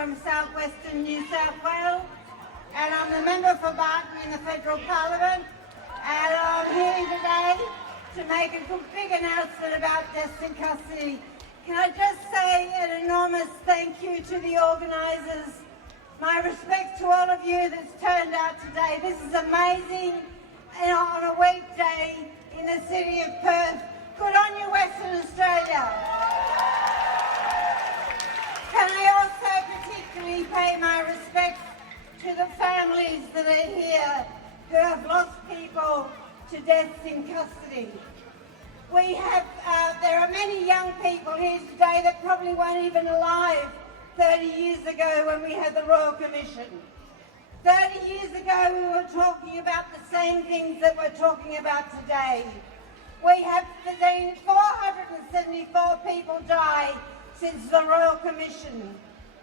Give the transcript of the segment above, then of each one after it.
from southwestern New South Wales, and I'm the member for Barton in the Federal Parliament, and I'm here today to make a big announcement about deaths in custody. Can I just say an enormous thank you to the organisers. My respect to all of you that's turned out today. This is amazing, and on a weekday in the City of Perth. Good on you, Western Australia. Can I also particularly pay my respects to the families that are here who have lost people to deaths in custody. We have, there are many young people here today that probably weren't even alive 30 years ago when we had the Royal Commission. 30 years ago we were talking about the same things that we're talking about today. We have seen 474 people die since the Royal Commission.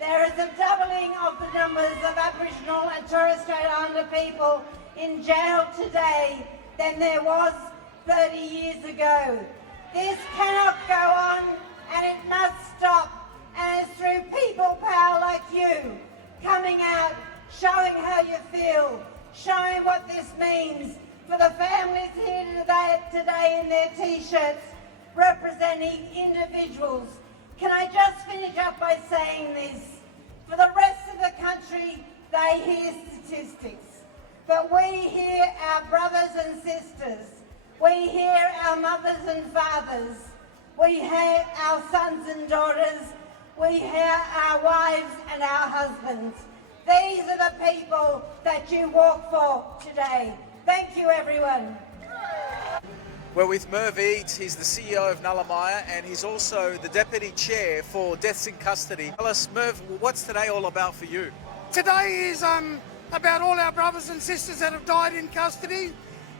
There is a doubling of the numbers of Aboriginal and Torres Strait Islander people in jail today than there was 30 years ago. This cannot go on, and it must stop. And it's through people power like you coming out, showing how you feel, showing what this means for the families here today in their T-shirts representing individuals. Can I just finish up by saying this? For the rest of the country, they hear statistics, but we hear our brothers and sisters, we hear our mothers and fathers, we hear our sons and daughters, we hear our wives and our husbands. These are the people that you walk for today. Thank you, everyone. We're with Merv Eads. He's the CEO of Nullamaya, and he's also the Deputy Chair for Deaths in Custody. Tell us, Merv, what's today all about for you? Today is about all our brothers and sisters that have died in custody,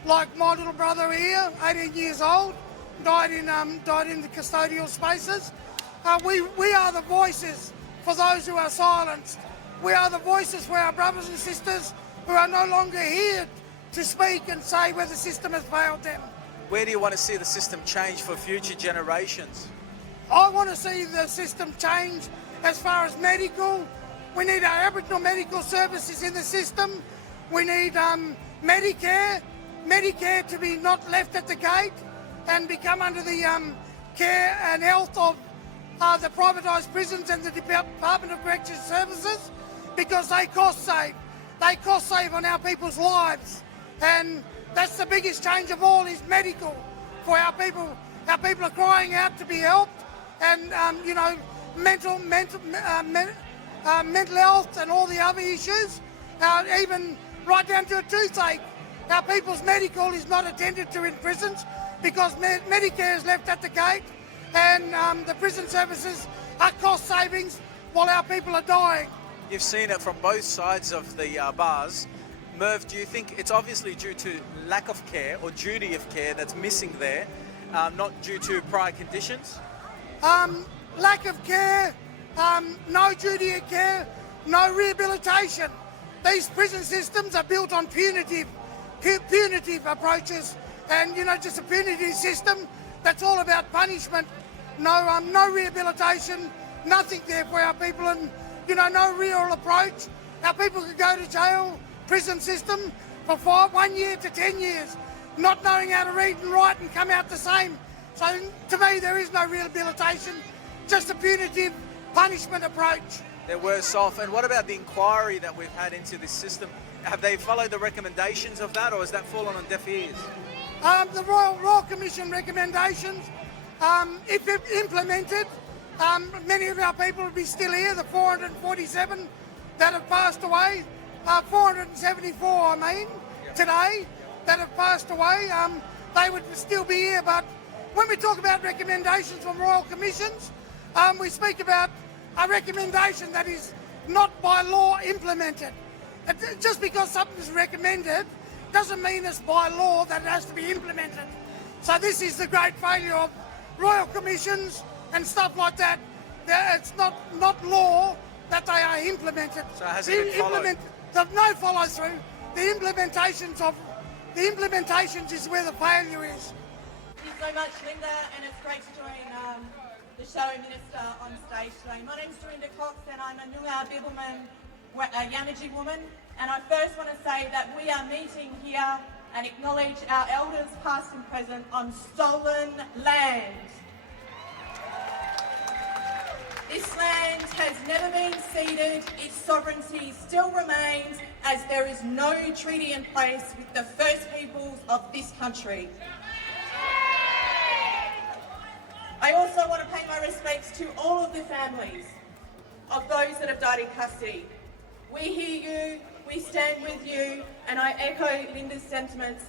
like my little brother here, 18 years old, died in the custodial spaces. We are the voices for those who are silenced. We are the voices for our brothers and sisters who are no longer here to speak and say where the system has failed them. Where do you want to see the system change for future generations? I want to see the system change as far as medical. We need our Aboriginal medical services in the system. We need Medicare to be not left at the gate and become under the care and health of the privatised prisons and the Department of Corrections Services, because they cost save. They cost save on our people's lives, and that's the biggest change of all, is medical for our people. Our people are crying out to be helped, and mental health and all the other issues, even right down to a toothache. Our people's medical is not attended to in prisons because Medicare is left at the gate, and the prison services are cost savings while our people are dying. You've seen it from both sides of the bars. Merv, do you think it's obviously due to lack of care or duty of care that's missing there, not due to prior conditions? Lack of care, no duty of care, no rehabilitation. These prison systems are built on punitive approaches, and just a punitive system that's all about punishment. No rehabilitation, nothing there for our people, and no real approach. Our people could go to jail, prison system for 1 year to 10 years, not knowing how to read and write, and come out the same. So to me, there is no rehabilitation, just a punitive punishment approach. They're worse off. And what about the inquiry that we've had into this system? Have they followed the recommendations of that, or has that fallen on deaf ears? The Royal Commission recommendations, if implemented, many of our people would be still here, the 447 that have passed away, 474 today that have passed away, they would still be here. But when we talk about recommendations from Royal Commissions, we speak about a recommendation that is not by law implemented. Just because something's recommended doesn't mean it's by law that it has to be implemented. So this is the great failure of Royal Commissions and stuff like that. It's not law that they are implemented. So has it been followed? There's no follow through. The implementations is where the failure is. Thank you so much, Linda, and it's great to join the Shadow Minister on stage today. My name's Dorinda Cox and I'm a Noongar Bibbulmun Yamaji woman, and I first want to say that we are meeting here and acknowledge our elders past and present on stolen land. This land has never been ceded, its sovereignty still remains as there is no treaty in place with the First Peoples of this country. I also want to pay my respects to all of the families of those that have died in custody. We hear you, we stand with you, and I echo Linda's sentiments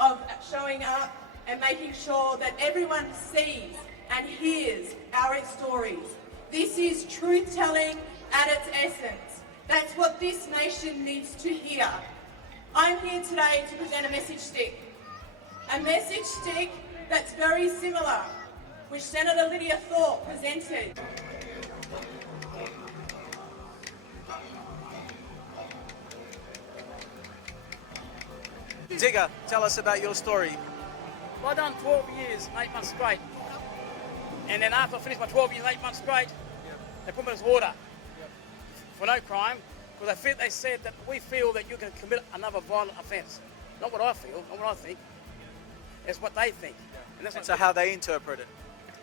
of showing up and making sure that everyone sees and hears our stories. This is truth-telling at its essence. That's what this nation needs to hear. I'm here today to present a message stick. A message stick that's very similar, which Senator Lydia Thorpe presented. Digger, tell us about your story. Well, I done 12 years and 8 months straight. And then after I finished my 12 years and 8 months straight, they put me in this water for no crime, because they said that we feel that you can commit another violent offence. Not what I feel, not what I think. It's what they think. And that's So how they interpret it.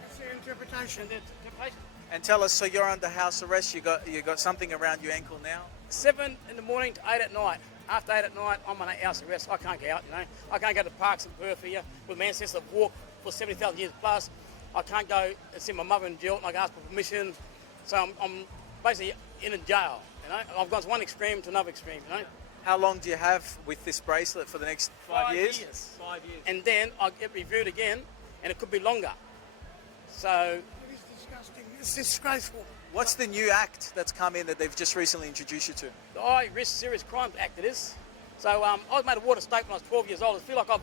That's their interpretation. And the interpretation. And tell us, so you're under house arrest, you got something around your ankle now? 7 in the morning to 8 at night. After 8 at night, I'm on house arrest. I can't get out, you know. I can't go to parks in Perth here with my ancestors that walked for 70,000 years plus. I can't go and see my mother in jail and I can ask for permission. So I'm basically in a jail, you know. I've gone to one extreme to another extreme, you know. How long do you have with this bracelet for the next 5 years? 5 years. And then I'll get reviewed again and it could be longer. So It is disgusting. It's disgraceful. What's the new act that's come in that they've just recently introduced you to? the High Risk Serious Crimes Act it is. So I was made a water state when I was 12 years old. I feel like I've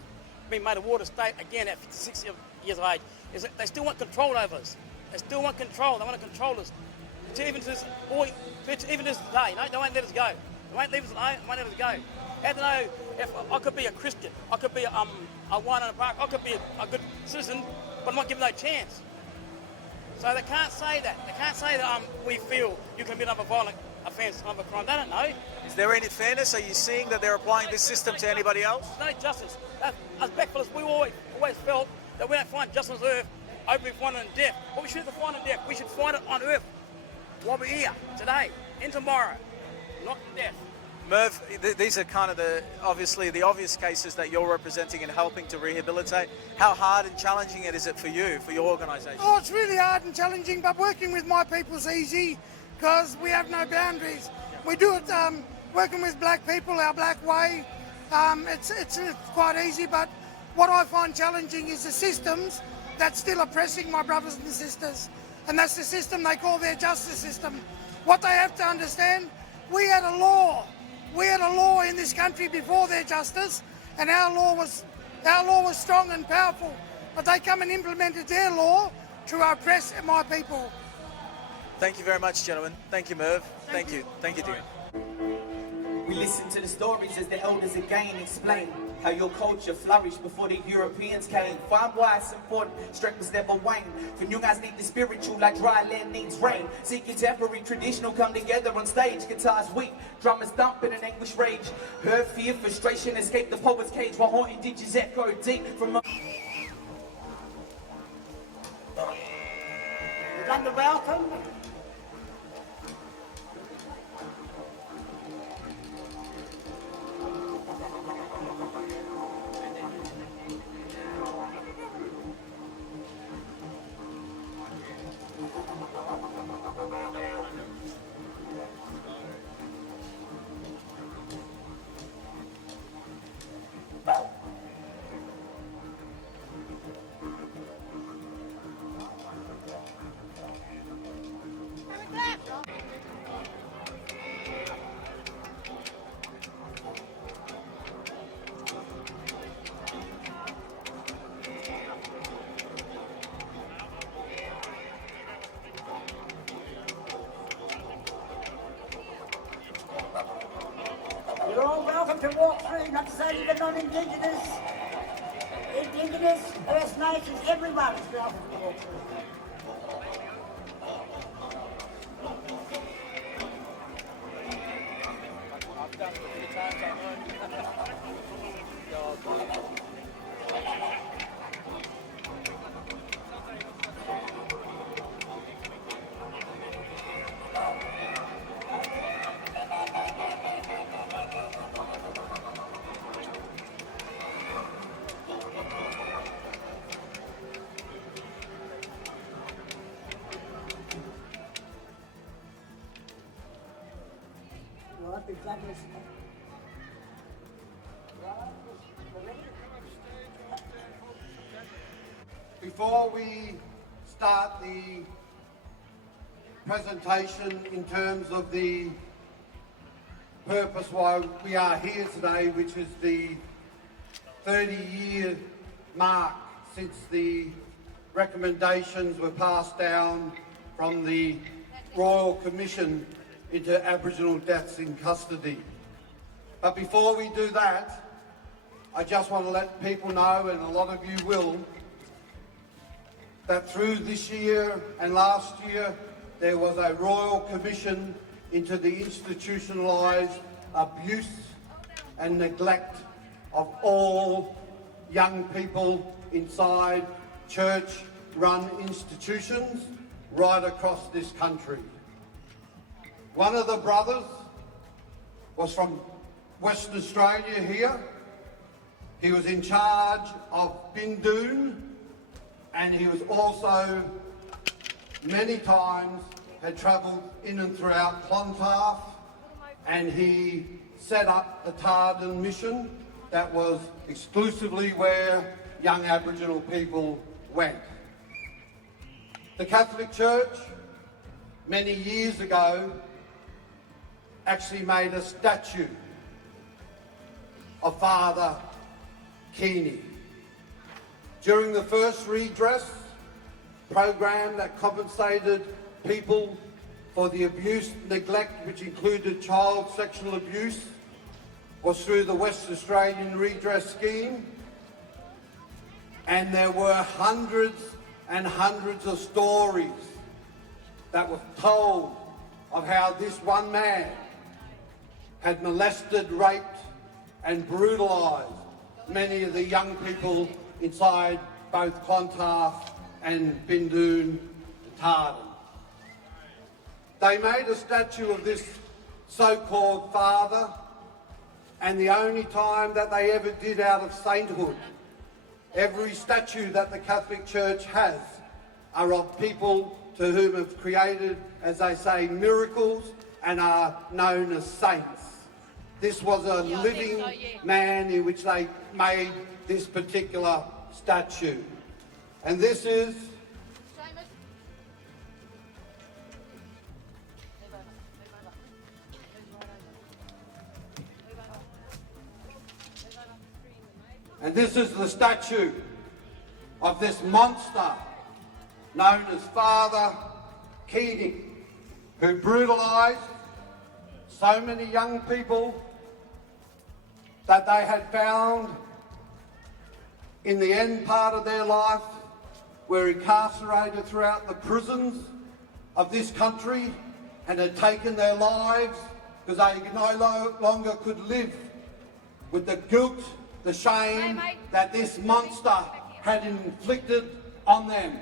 been made a water state again at 56 years of age. Is that they still want control over us. They still want control. They want to control us. Even to this day, you know, they won't let us go. They won't leave us alone. They won't let us go. How to know if I could be a Christian, I could be a wine in a park, I could be a good citizen, but I'm not given no chance. So they can't say that. They can't say that we feel you can be another violent offence, another crime. They don't know. Is there any fairness? Are you seeing that they're applying this system to anybody else? There's no justice. As blackfellas, we always felt that we don't find justice on earth, only we find it on death. But we shouldn't find it on death. We should find it on earth while we're here, today and tomorrow, not in death. Merv, these are kind of the obvious cases that you're representing and helping to rehabilitate. How hard and challenging is it for you, for your organisation? Oh, it's really hard and challenging, but working with my people's easy because we have no boundaries. We do it working with black people, our black way. It's quite easy, but what I find challenging is the systems that's still oppressing my brothers and sisters. And that's the system they call their justice system. What they have to understand, we had a law. We had a law in this country before their justice, and our law was strong and powerful. But they come and implemented their law to oppress my people. Thank you very much, gentlemen. Thank you, Merv. Thank you. Thank you, dear. We listen to the stories as the elders again explain how your culture flourished before the Europeans came. Find why it's important, strength was never wane. For you guys need the spiritual like dry land needs rain. See contemporary, traditional come together on stage. Guitars weak, drummers thumping in anguish rage. Hurt, fear, frustration, escape the poet's cage while haunting ditches echo deep from a... We've done the welcome. You're all welcome to walk through, not to say even non-Indigenous, Indigenous, First Nations, everyone is welcome to walk through. done it a few times, I know. Right, big Tadros. Before we start the presentation in terms of the purpose why we are here today, which is the 30-year mark since the recommendations were passed down from the Royal Commission into Aboriginal deaths in custody. But before we do that, I just want to let people know, and a lot of you will, that through this year and last year, there was a Royal Commission into the institutionalised abuse and neglect of all young people inside church-run institutions right across this country. One of the brothers was from Western Australia here. He was in charge of Bindoon, and he was also many times had travelled in and throughout Clontarf, and he set up a Tardan mission that was exclusively where young Aboriginal people went. The Catholic Church, many years ago, actually made a statue of Father Keeney. During the first redress program that compensated people for the abuse, neglect, which included child sexual abuse, was through the West Australian Redress Scheme. And there were hundreds and hundreds of stories that were told of how this one man had molested, raped and brutalised many of the young people inside both Clontarf and Bindoon Tardan. They made a statue of this so-called father, and the only time that they ever did out of sainthood. Every statue that the Catholic Church has are of people to whom have created, as they say, miracles and are known as saints. This was a living man in which they made this particular statue. And this is the statue of this monster known as Father Keating, who brutalised so many young people that they had found in the end part of their life were incarcerated throughout the prisons of this country and had taken their lives because they no longer could live with the guilt, the shame that this monster had inflicted on them.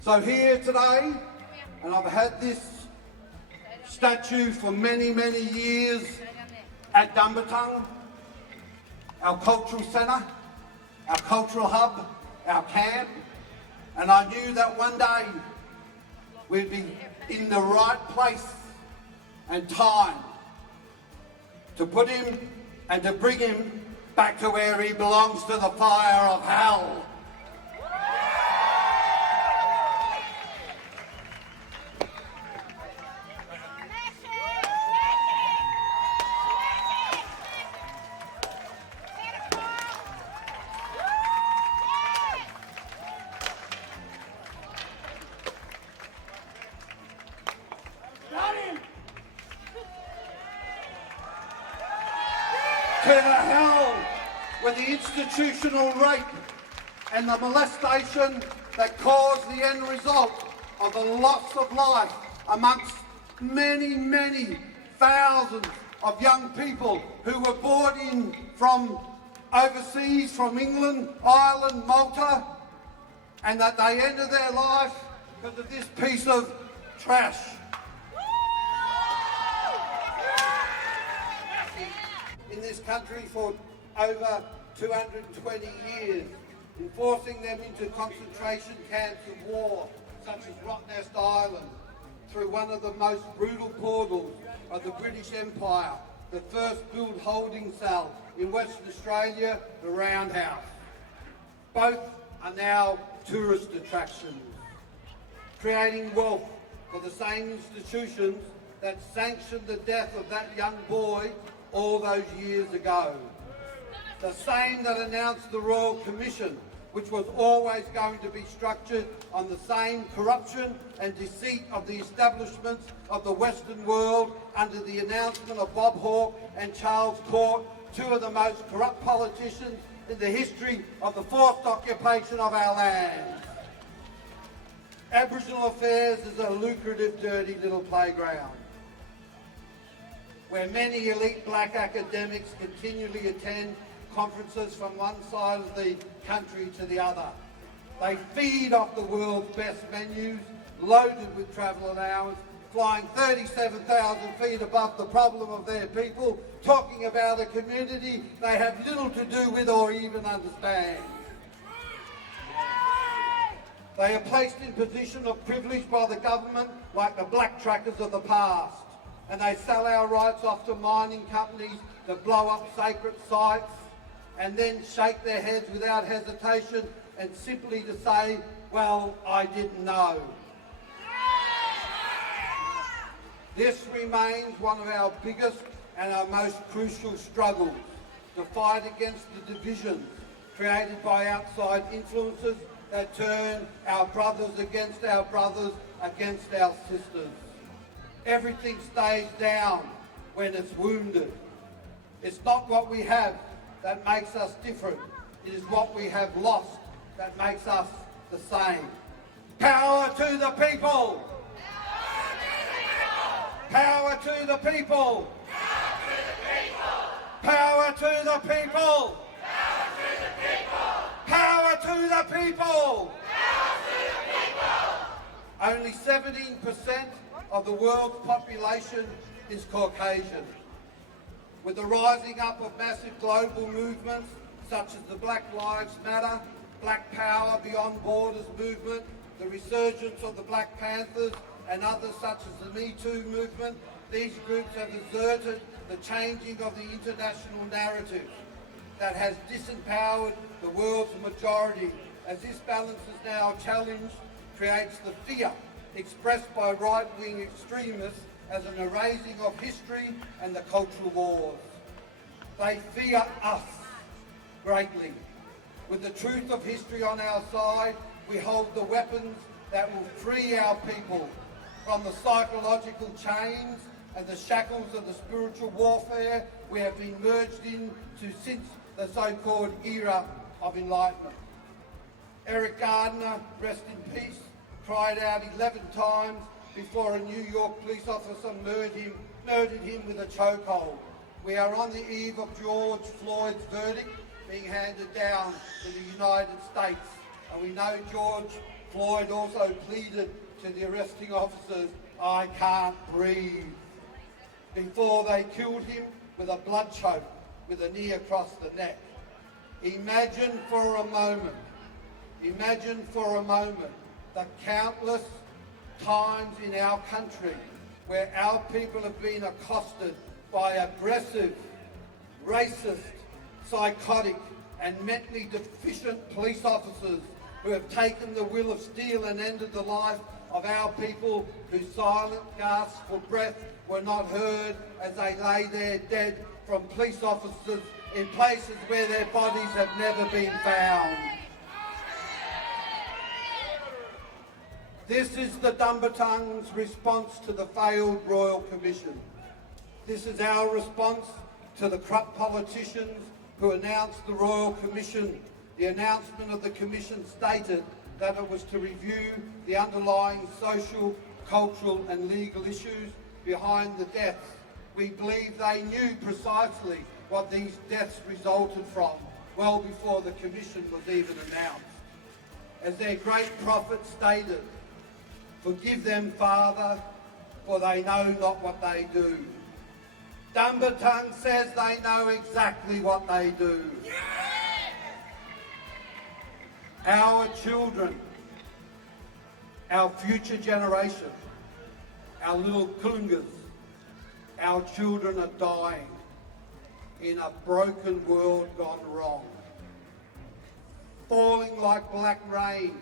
So here today, and I've had this statue for many, many years at Dumbarton, our cultural centre, our cultural hub, our camp, and I knew that one day we'd be in the right place and time to put him and to bring him back to where he belongs, to the fire of hell. To the hell with the institutional rape and the molestation that caused the end result of the loss of life amongst many, many thousands of young people who were brought in from overseas, from England, Ireland, Malta, and that they ended their life because of this piece of trash. In this country for over 220 years, enforcing them into concentration camps of war, such as Rottnest Island, through one of the most brutal portals of the British Empire, the first built holding cell in Western Australia, the Roundhouse. Both are now tourist attractions, creating wealth for the same institutions that sanctioned the death of that young boy all those years ago. The same that announced the Royal Commission, which was always going to be structured on the same corruption and deceit of the establishments of the Western world under the announcement of Bob Hawke and Charles Court, two of the most corrupt politicians in the history of the forced occupation of our land. Aboriginal affairs is a lucrative, dirty little playground where many elite black academics continually attend conferences from one side of the country to the other. They feed off the world's best menus, loaded with travel allowance, flying 37,000 feet above the problem of their people, talking about a community they have little to do with or even understand. They are placed in position of privilege by the government like the black trackers of the past, and they sell our rights off to mining companies that blow up sacred sites and then shake their heads without hesitation and simply to say, well, I didn't know. This remains one of our biggest and our most crucial struggles, to fight against the divisions created by outside influences that turn our brothers, against our sisters. Everything stays down when it's wounded. It's not what we have that makes us different. It is what we have lost that makes us the same. Power to the people! Power to the people! Power to the people! Power to the people! Only 17% of the world's population is Caucasian. With the rising up of massive global movements such as the Black Lives Matter, Black Power Beyond Borders movement, the resurgence of the Black Panthers and others such as the Me Too movement, these groups have exerted the changing of the international narrative that has disempowered the world's majority, as this balance is now challenged, creates the fear expressed by right-wing extremists as an erasing of history and the cultural wars. They fear us greatly. With the truth of history on our side, we hold the weapons that will free our people from the psychological chains and the shackles of the spiritual warfare we have been merged into since the so-called era of enlightenment. Eric Gardner, rest in peace, cried out 11 times before a New York police officer murdered him with a chokehold. We are on the eve of George Floyd's verdict being handed down to the United States, and we know George Floyd also pleaded to the arresting officers, "I can't breathe," before they killed him with a blood choke with a knee across the neck. Imagine for a moment the countless times in our country where our people have been accosted by aggressive, racist, psychotic and mentally deficient police officers who have taken the will of steel and ended the life of our people whose silent gasps for breath were not heard as they lay there dead from police officers in places where their bodies have never been found. This is the Dumbartongu's response to the failed Royal Commission. This is our response to the corrupt politicians who announced the Royal Commission. The announcement of the Commission stated that it was to review the underlying social, cultural and legal issues behind the deaths, We believe they knew precisely what these deaths resulted from well before the commission was even announced. As their great prophet stated, "Forgive them, Father, for they know not what they do." Dumbarton says they know exactly what they do. Our children, our future generation, our little Kulungas, our children are dying in a broken world gone wrong. Falling like black rain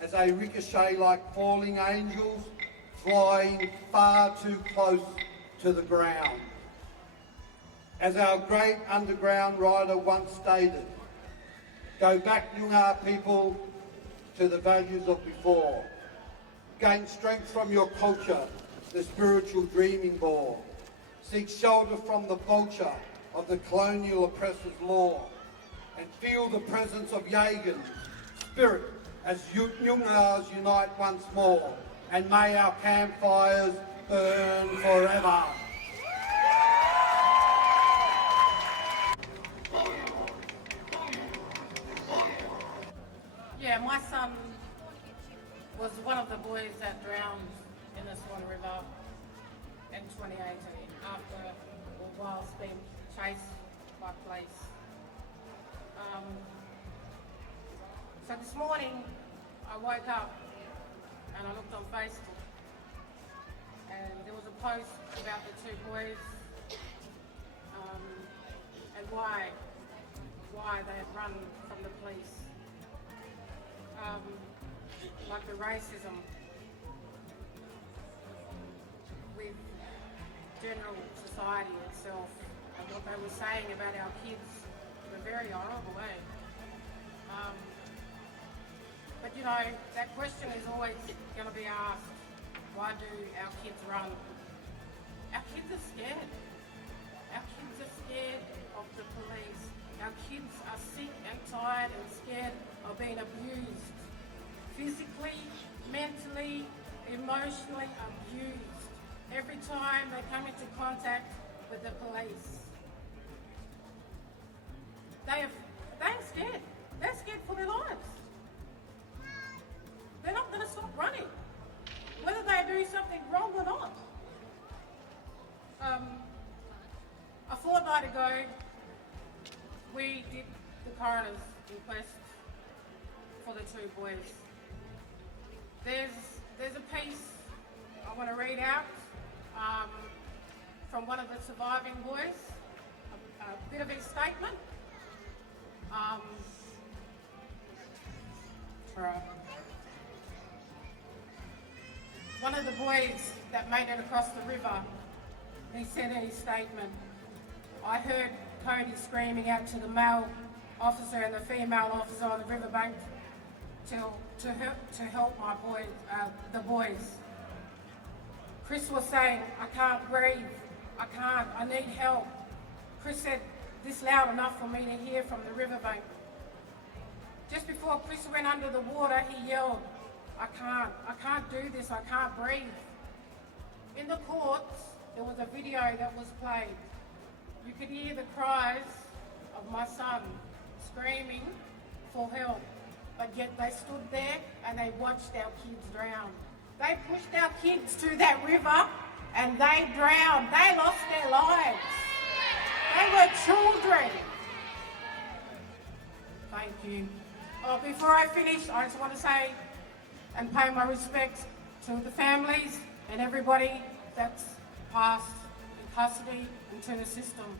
as they ricochet like falling angels, flying far too close to the ground. As our great underground rider once stated, "Go back, Noongar people, to the values of before. Gain strength from your culture, the spiritual dreaming bore. Seek shelter from the vulture of the colonial oppressor's law. And feel the presence of Yagan's spirit as Noongars unite once more. And may our campfires burn forever." Yeah, my son was one of the boys that drowned in the Swan River in 2018 after whilst being chased by police. So this morning I woke up and I looked on Facebook and there was a post about the two boys and why they had run from the police. Like the racism with general society itself and what they were saying about our kids in a very horrible way. But you know, that question is always going to be asked, why do our kids run? Our kids are scared. Our kids are scared of the police. Our kids are sick and tired and scared of being abused. Physically, mentally, emotionally abused every time they come into contact with the police. They're scared. They're scared for their lives. They're not going to stop running, whether they do something wrong or not. A fortnight ago, we did the coroner's inquest for the two boys. There's a piece I want to read out from one of the surviving boys, a bit of his statement. One of the boys that made it across the river, he said in his statement, "I heard Cody screaming out to the male officer and the female officer on the riverbank to help my boys, the boys. Chris was saying, 'I can't breathe, I need help.' Chris said, 'This loud enough for me to hear from the riverbank.' Just before Chris went under the water, he yelled, 'I can't do this, I can't breathe.' In the courts, there was a video that was played. You could hear the cries of my son screaming for help, but yet they stood there and they watched our kids drown. They pushed our kids to that river and they drowned. They lost their lives. They were children." Thank you. Oh, before I finish, I just want to say and pay my respects to the families and everybody that's passed in custody and to the system.